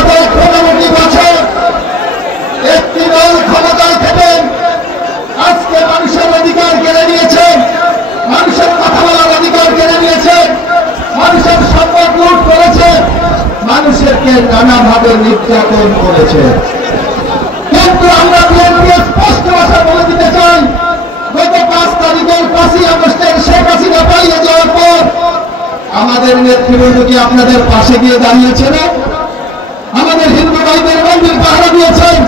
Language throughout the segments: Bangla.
বিগত 15টি বছর একটি দল ক্ষমতায় থেকেন আজকে মানুষের অধিকার কেড়ে নিয়েছেন, মানুষের কথা বলার অধিকার কেড়ে নিয়েছেন, মানুষের সম্পদ লুট করেছে, মানুষেরকে নানাভাবে নির্যাতন করেছে। কিন্তু আমরা বিএনপি স্পষ্ট ভাষায় বলে দিতে চাই, গত 5 তারিখের 5ই আগস্টের শেখ হাসিনা পালিয়ে যাওয়ার পর আমাদের নেতৃবৃন্দ কি আপনাদের পাশে গিয়ে দাঁড়িয়েছে না? আমাদের হিন্দু ভাইদের মন্দির পাহারা দিয়েছেন,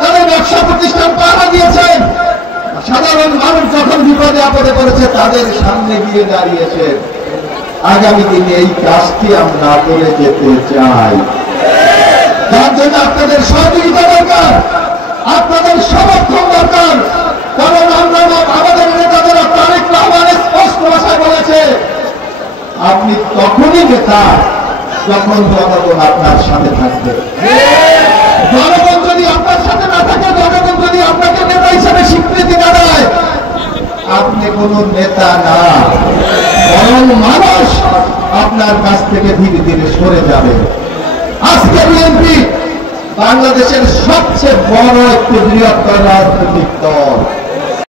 তাদের ব্যবসা প্রতিষ্ঠান পাহারা দিয়েছেন, সাধারণ মানুষ যখন বিপদে আপদে পড়েছে তাদের সামনে গিয়ে দাঁড়িয়েছে। আগামী দিনে এই কাজটি আমরা করে যেতে চাই, যার জন্য আপনাদের সহযোগিতা দরকার, আপনাদের সমর্থন দরকার। কারণ আমরা আমাদের নেতাদের তারেক রহমান স্পষ্ট ভাষায় বলেছে, আপনি তখনই নেতা যখন জনগণ আপনার সাথে থাকবে। জনগণ যদি আপনার সাথে না থাকে, জনগণ যদি আপনাকে নেতা হিসেবে স্বীকৃতি না দেয়, আপনি কোন নেতা না, বরং মানুষ আপনার কাছ থেকে ধীরে ধীরে সরে যাবে। আজকে বিএনপি বাংলাদেশের সবচেয়ে বড় একটি বৃহত্তর রাজনৈতিক দল।